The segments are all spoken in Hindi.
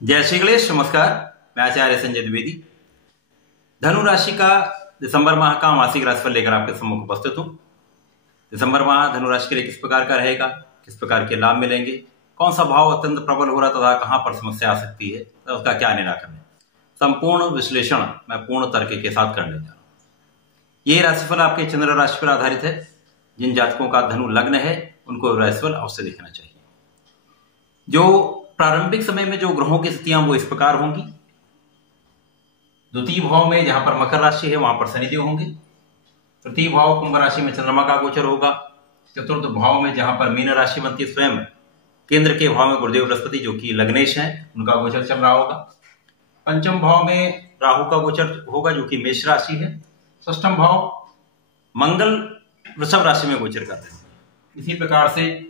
जय श्री गणेश। नमस्कार, मैं आचार्य संजय द्विवेदी धनु राशि का दिसंबर माह का मासिक राशिफल लेकर आपके सम्मुख उपस्थित हूं। दिसंबर माह धनु राशि के लिए किस प्रकार का रहेगा, किस प्रकार के लाभ मिलेंगे, कौन सा भाव अत्यंत प्रबल हो रहा तथा कहां पर समस्या आ सकती है, तो उसका क्या निराकरण है, संपूर्ण विश्लेषण मैं पूर्ण तर्क के साथ करने जा रहा हूं। ये राशिफल आपके चंद्र राशि पर आधारित है। जिन जातकों का धनु लग्न है उनको राशिफल अवश्य देखना चाहिए। जो प्रारंभिक समय में जो ग्रहों की स्थितियां वो इस प्रकार होंगी। द्वितीय भाव में जहां पर मकर राशि है वहां पर शनिदेव होंगे। तृतीय भाव कुंभ राशि में चंद्रमा का गोचर होगा। चतुर्थ भाव में जहां पर मीन राशि बनती है स्वयं केंद्र के भाव में गुरुदेव बृहस्पति जो कि लग्नेश हैं उनका गोचर चल रहा होगा। पंचम भाव में राहु का गोचर होगा जो कि मेष राशि है। षष्ठम भाव मंगल वृषभ राशि में गोचर करते हैं। इसी प्रकार से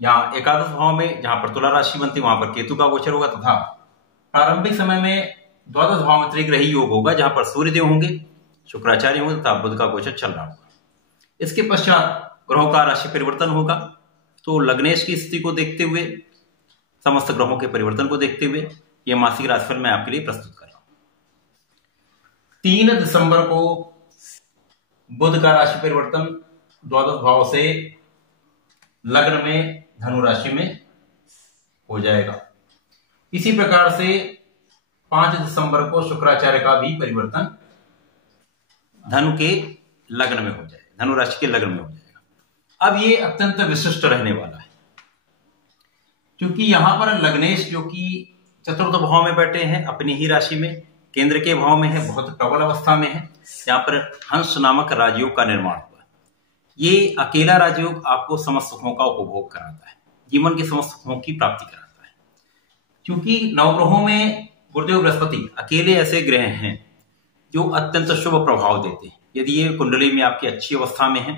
यहाँ एकादश भाव में जहां पर तुला राशि बनती है वहां पर केतु का गोचर होगा तथा प्रारंभिक समय में द्वादश भाव में त्रिग्रही योग होगा जहां पर सूर्यदेव होंगे, शुक्राचार्य होंगे तथा बुध का गोचर चल रहा होगा। इसके पश्चात ग्रहों का राशि परिवर्तन होगा। तो लग्नेश की स्थिति को देखते हुए, समस्त ग्रहों के परिवर्तन को देखते हुए यह मासिक राशिफल मैं आपके लिए प्रस्तुत कर रहा हूं। 3 दिसंबर को बुध का राशि परिवर्तन द्वादश भाव से लग्न में धनु राशि में हो जाएगा। इसी प्रकार से 5 दिसंबर को शुक्राचार्य का भी परिवर्तन धनु के लग्न में हो जाएगा, धनु राशि के लग्न में हो जाएगा। अब ये अत्यंत विशिष्ट रहने वाला है क्योंकि यहां पर लग्नेश जो कि चतुर्थ भाव में बैठे हैं, अपनी ही राशि में केंद्र के भाव में है, बहुत प्रबल अवस्था में है। यहां पर हंस नामक राजयोग का निर्माण हुआ। ये अकेला राजयोग आपको समस्त सुखों का उपभोग कराता है, जीवन के समस्त सुखों की प्राप्ति कराता है। क्योंकि नवग्रहों में गुरुदेव बृहस्पति अकेले ऐसे ग्रह हैं जो अत्यंत शुभ प्रभाव देते हैं। यदि ये कुंडली में आपकी अच्छी अवस्था में है,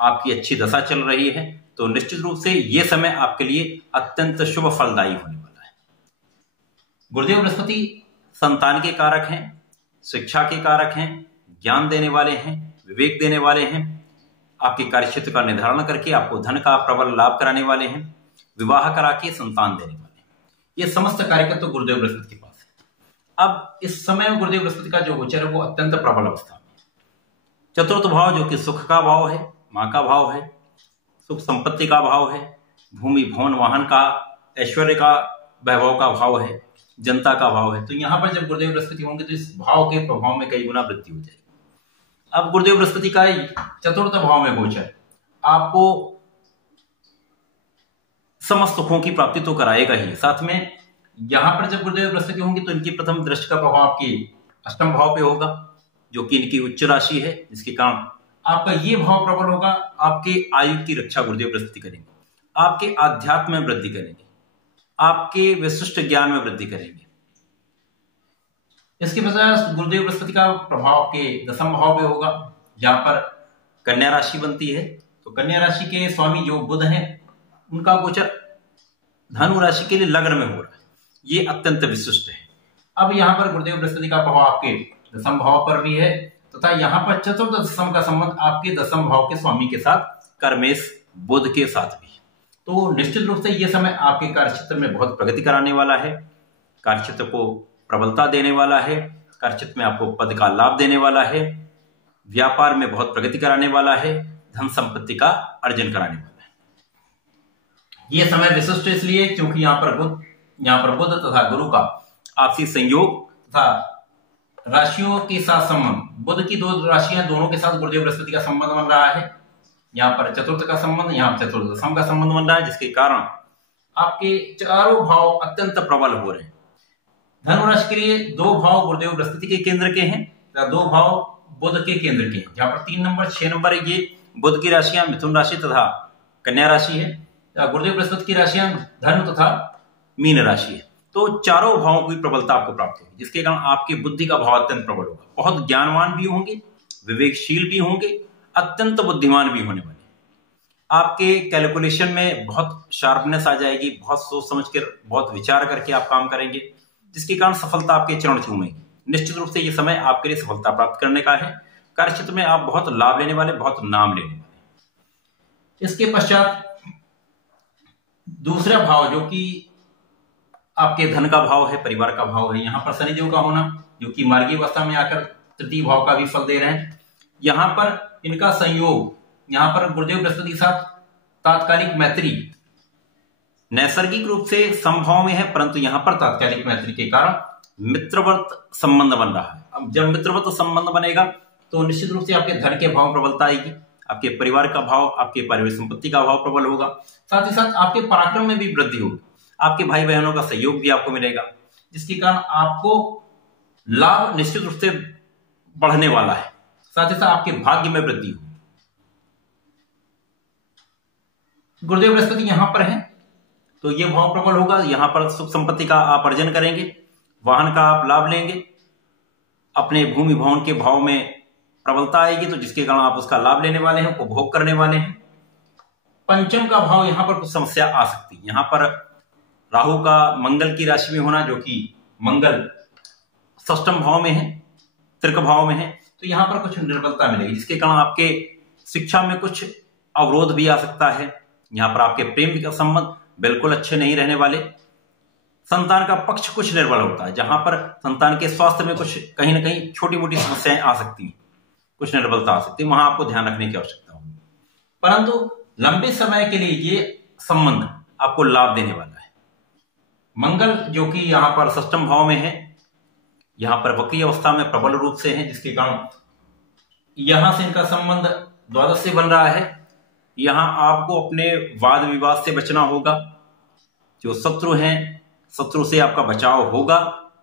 आपकी अच्छी दशा चल रही है, तो निश्चित रूप से ये समय आपके लिए अत्यंत शुभ फलदायी होने वाला है। गुरुदेव बृहस्पति संतान के कारक हैं, शिक्षा के कारक हैं, ज्ञान देने वाले हैं, विवेक देने वाले हैं, आपके कार्यक्षेत्र का निर्धारण करके आपको धन का प्रबल लाभ कराने वाले हैं, विवाह करा के संतान देने वाले हैं। ये समस्त कार्यकर्ता तो गुरुदेव बृहस्पति के पास है। अब इस समय गुरुदेव बृहस्पति का जो गोचर है वो अत्यंत प्रबल अवस्था में। चतुर्थ भाव जो कि सुख का भाव है, मां का भाव है, सुख संपत्ति का भाव है, भूमि भवन वाहन का, ऐश्वर्य का, वैभव का भाव है, जनता का भाव है। तो यहां पर जब गुरुदेव बृहस्पति होंगे तो इस भाव के प्रभाव में कई गुना वृद्धि हो जाएगी। अब गुरुदेव बृहस्पति का चतुर्थ भाव में गोचर आपको समस्त सुखों की प्राप्ति तो कराएगा ही, साथ में यहां पर जब गुरुदेव बृहस्पति होंगे तो इनकी प्रथम दृष्टि का प्रभाव आपकी अष्टम भाव पे होगा जो कि इनकी उच्च राशि है, जिसके कारण आपका ये भाव प्रबल होगा। आपके आयु की रक्षा गुरुदेव बृहस्पति करेंगे, आपके आध्यात्म में वृद्धि करेंगे, आपके विशिष्ट ज्ञान में वृद्धि करेंगे। इसके पश्चात गुरुदेव बृहस्पति का प्रभाव के दसम भाव पे होगा जहां पर कन्या राशि बनती है। तो कन्या राशि के स्वामी जो बुध हैं उनका गोचर धनु राशि के लिए लग्न में हो रहा है। ये अत्यंत विशिष्ट है। अब यहां पर गुरुदेव बृहस्पति का प्रभाव आपके दसम भाव पर भी है तथा यहां पर चतुर्थ दशम का संबंध आपके दसम भाव के स्वामी के साथ कर्मेश बुध के साथ भी। तो निश्चित रूप से यह समय आपके कार्यक्षेत्र में बहुत प्रगति कराने वाला है, कार्यक्षेत्र को प्रबलता देने वाला है, कार्यक्षेत्र में आपको पद का लाभ देने वाला है, व्यापार में बहुत प्रगति कराने वाला है, धन संपत्ति का अर्जन कराने वाला है। यह समय विशिष्ट इसलिए क्योंकि यहाँ पर बुध तथा गुरु का आपसी संयोग तथा राशियों के साथ संबंध, बुध की 2 राशियां दोनों के साथ गुरुदेव बृहस्पति का संबंध बन रहा है। यहाँ पर चतुर्थ का संबंध, यहाँ पर चतुर्थ दशम का संबंध बन रहा है, जिसके कारण आपके चारों भाव अत्यंत प्रबल हो रहे हैं। धनु राशि के लिए 2 भाव गुरुदेव बृहस्पति के केंद्र के हैं, 2 भाव बुध के केंद्र के हैं। जहां पर 3 नंबर 6 नंबर ये बुध की राशियां मिथुन राशि तथा कन्या राशि है। गुरुदेव बृहस्पति की राशियां धनु तथा मीन राशि है। तो चारों भावों की प्रबलता आपको प्राप्त होगी, जिसके कारण आपकी बुद्धि का भाव अत्यंत प्रबल होगा। बहुत ज्ञानवान भी होंगे, विवेकशील भी होंगे, अत्यंत बुद्धिमान भी होने वाले। आपके कैलकुलेशन में बहुत शार्पनेस आ जाएगी, बहुत सोच समझ कर, बहुत विचार करके आप काम करेंगे, जिसके कारण सफलता आपके चरण छूमेगी। निश्चित रूप से यह समय आपके लिए सफलता प्राप्त करने का है। कार्यक्षेत्र में आप बहुत लाभ लेने वाले, बहुत नाम लेने वाले। इसके पश्चात दूसरा भाव जो कि आपके धन का भाव है, परिवार का भाव है। यहाँ पर शनिदेव का होना जो कि मार्गी अवस्था में आकर तृतीय भाव का भी फल दे रहे हैं। यहाँ पर इनका संयोग, यहाँ पर गुरुदेव बृहस्पति के साथ तात्कालिक मैत्री नैसर्गिक रूप से समभाव में है, परंतु यहाँ पर तात्कालिक मैत्री के कारण मित्रवत संबंध बन रहा है। अब जब मित्रवत संबंध बनेगा तो निश्चित रूप से आपके धन के भाव में प्रबलता आएगी, आपके परिवार का भाव, आपके पारिवारिक संपत्ति का भाव प्रबल होगा, साथ ही साथ आपके पराक्रम में भी वृद्धि होगी, आपके भाई बहनों का सहयोग भी आपको मिलेगा, जिसके कारण आपको लाभ निश्चित रूप से बढ़ने वाला है। साथ ही साथ आपके भाग्य में वृद्धि होगी। गुरुदेव बृहस्पति यहां पर है तो ये भाव प्रबल होगा। यहां पर सुख संपत्ति का आप अर्जन करेंगे, वाहन का आप लाभ लेंगे, अपने भूमि भवन के भाव में प्रबलता आएगी तो जिसके कारण आप उसका लाभ लेने वाले हैं, उपभोग करने वाले हैं। पंचम का भाव यहां पर कुछ समस्या आ सकती है। यहां पर राहु का मंगल की राशि में होना, जो कि मंगल षष्ठम भाव में है, तृक भाव में है, तो यहां पर कुछ निर्बलता मिलेगी, जिसके कारण आपके शिक्षा में कुछ अवरोध भी आ सकता है। यहां पर आपके प्रेम का संबंध बिल्कुल अच्छे नहीं रहने वाले। संतान का पक्ष कुछ निर्बल होता है, जहां पर संतान के स्वास्थ्य में कुछ कहीं ना कहीं छोटी मोटी समस्याएं आ सकती हैं, कुछ निर्बलता आ सकती है, वहां आपको ध्यान रखने की आवश्यकता होगी। परंतु लंबे समय के लिए ये संबंध आपको लाभ देने वाला है। मंगल जो कि यहां पर षष्ठम भाव में है, यहां पर वक्री अवस्था में प्रबल रूप से है, जिसके कारण यहां से इनका संबंध द्वादश से बन रहा है। यहां आपको अपने वाद विवाद से बचना होगा। जो शत्रु हैं, शत्रु से आपका बचाव होगा,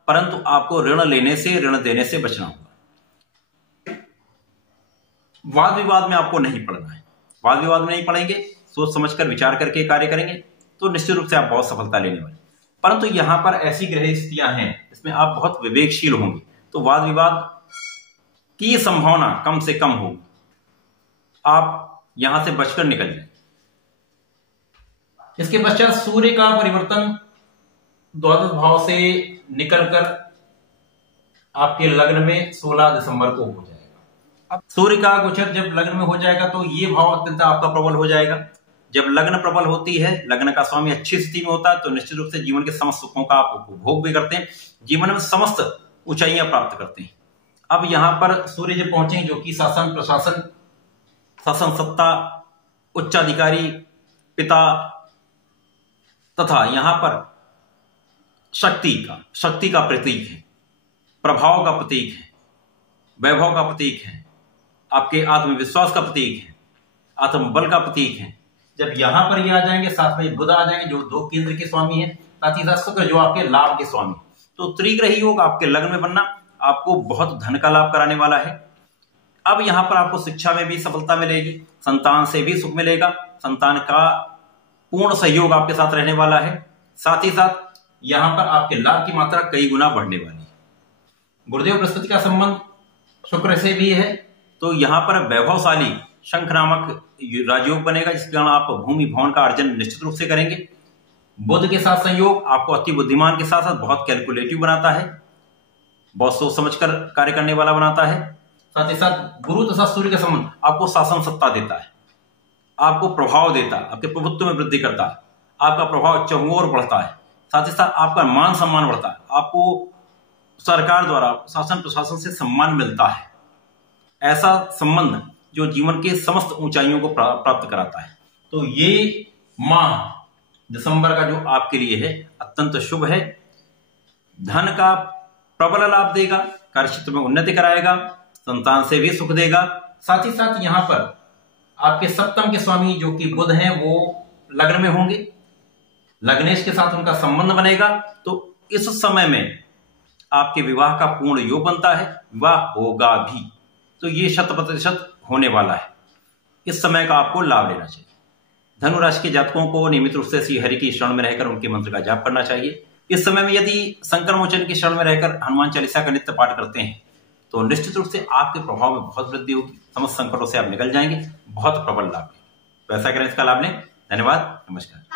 परंतु आपको ऋण लेने से, ऋण देने से बचना होगा। वाद विवाद में आपको नहीं पड़ना है। वाद विवाद में नहीं पड़ेंगे, सोच समझकर विचार करके कार्य करेंगे तो निश्चित रूप से आप बहुत सफलता लेने वाले। परंतु यहां पर ऐसी ग्रह स्थितियां हैं इसमें आप बहुत विवेकशील होंगे, तो वाद विवाद की संभावना कम से कम होगी। आप यहां से बचकर निकल जाए। इसके पश्चात सूर्य का परिवर्तन द्वादश भाव से निकलकर आपके लग्न में 16 दिसंबर को हो जाएगा। अब सूर्य का गोचर जब लग्न में हो जाएगा तो ये भाव अत्यंत आपका प्रबल हो जाएगा। जब लग्न प्रबल होती है, लग्न का स्वामी अच्छी स्थिति में होता है, तो निश्चित रूप से जीवन के समस्त सुखों का आप उपभोग भी करते हैं, जीवन में समस्त ऊंचाइयां प्राप्त करते हैं। अब यहां पर सूर्य जब पहुंचे, जो कि शासन प्रशासन, शासन सत्ता, उच्चाधिकारी, पिता तथा यहां पर शक्ति का प्रतीक है, प्रभाव का प्रतीक है, वैभव का प्रतीक है, आपके आत्मविश्वास का प्रतीक है, आत्मबल का प्रतीक है। जब यहां पर ये आ जाएंगे, साथ में बुध आ जाएंगे जो 2 केंद्र के स्वामी है, साथ ही साथ शुक्र जो आपके लाभ के स्वामी, तो त्रिग्रही योग आपके लग्न में बनना आपको बहुत धन का लाभ कराने वाला है। अब यहां पर आपको शिक्षा में भी सफलता मिलेगी, संतान से भी सुख मिलेगा, संतान का पूर्ण सहयोग आपके साथ रहने वाला है। साथ ही साथ यहां पर आपके लाभ की मात्रा कई गुना बढ़ने वाली है। गुरुदेव बृहस्पति का संबंध शुक्र से भी है, तो यहां पर वैभवशाली शंख नामक राजयोग बनेगा, जिसके कारण आप भूमि भवन का अर्जन निश्चित रूप से करेंगे। बुध के साथ संयोग आपको अति बुद्धिमान के साथ साथ बहुत कैलकुलेटिव बनाता है, बहुत सोच समझकर कार्य करने वाला बनाता है। साथ ही साथ गुरु तथा सूर्य का संबंध आपको शासन सत्ता देता है, आपको प्रभाव देता है, आपके प्रभुत्व में वृद्धि करता है, आपका प्रभाव चहुओर बढ़ता है, साथ ही साथ आपका मान सम्मान बढ़ता है, आपको सरकार द्वारा शासन प्रशासन से सम्मान मिलता है। ऐसा संबंध जो जीवन के समस्त ऊंचाइयों को प्राप्त कराता है। तो ये माह दिसंबर का जो आपके लिए है अत्यंत शुभ है। धन का प्रबल लाभ देगा, कार्यक्षेत्र में उन्नति कराएगा, संतान से भी सुख देगा। साथ ही साथ यहां पर आपके सप्तम के स्वामी जो कि बुध हैं वो लग्न में होंगे, लग्नेश के साथ उनका संबंध बनेगा, तो इस समय में आपके विवाह का पूर्ण योग बनता है, विवाह होगा भी, तो ये 100% होने वाला है। इस समय का आपको लाभ लेना चाहिए। धनु राशि के जातकों को नियमित रूप से श्री हरि की शरण में रहकर उनके मंत्र का जाप करना चाहिए। इस समय में यदि संकर मोचन की शरण में रहकर हनुमान चालीसा का नित्य पाठ करते हैं तो निश्चित रूप से आपके प्रभाव में बहुत वृद्धि होगी, समस्त संकटों से आप निकल जाएंगे, बहुत प्रबल लाभ लेंगे। तो ऐसा करें, इसका लाभ लें। धन्यवाद, नमस्कार।